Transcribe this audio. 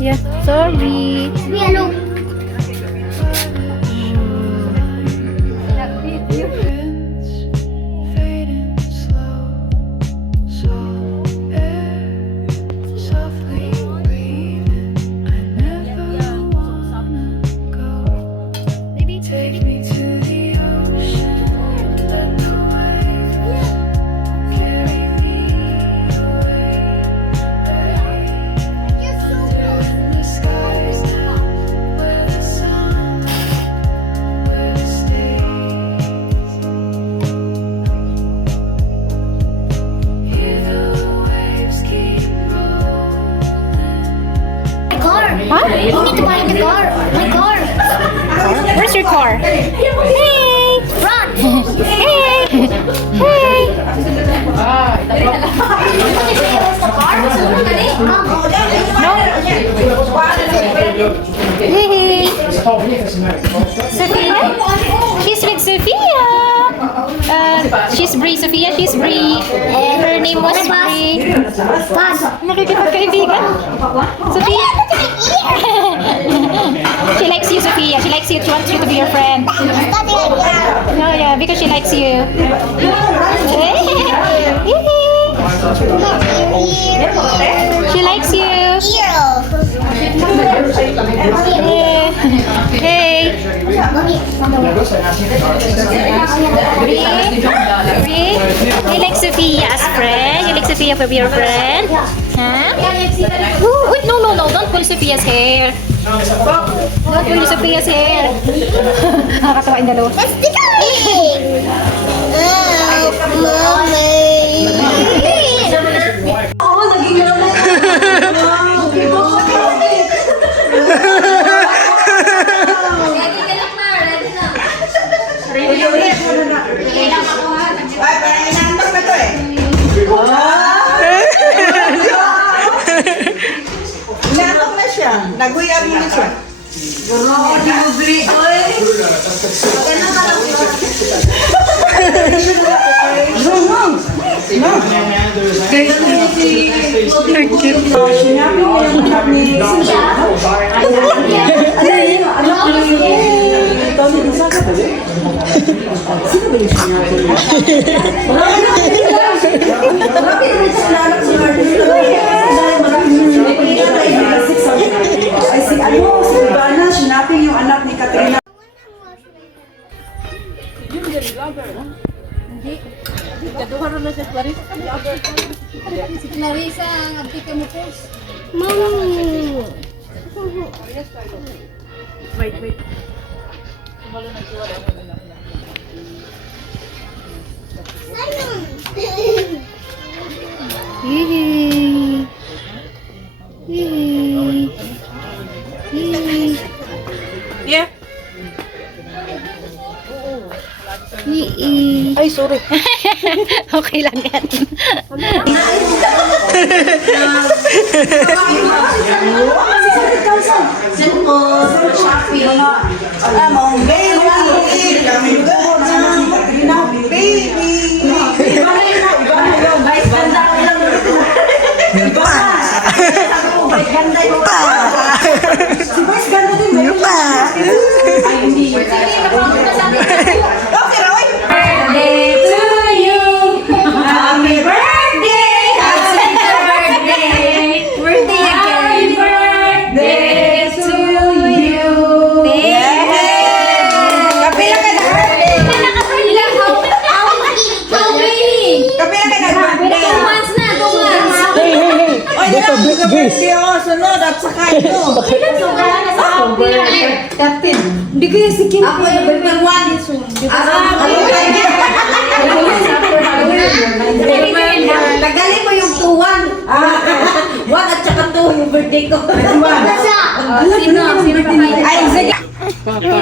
Yeah. Sorry. Hello. Huh? You need to buy the car. My car. Where's your car? Hey! Run. Hey! Hey! Hey! Sophia? She's with Sophia! She's Bree, Sophia. She's Bree. Her name was Bree. Nakikipagkaibigan? Sophia? She likes you, Sophia. She likes you. She wants you to be your friend. No, yeah, because she likes you. She likes you. Hey. Bree? You like Sophia as friend? You like Sophia for your friend? Huh? Ooh, wait, no. Don't pull Sophia's hair. Don't pull Sophia's hair. Nakakatawa yung dalawa. Let's be going. Mommy. Inatok na siya. Naguyab na siya. Sinapin yung anak ni Katrina. Si Clarissa, ang abdika mo po. Mami. Wait. Yeah. Ay, sorry. Okay lang yan. Sunod at saka ito. Hindi ko yung sikin. Ako yung number 1. Tagalin mo yung 2-1. 1 at saka 2 yung birthday ko. Sino pa? Ay, sige. Papa.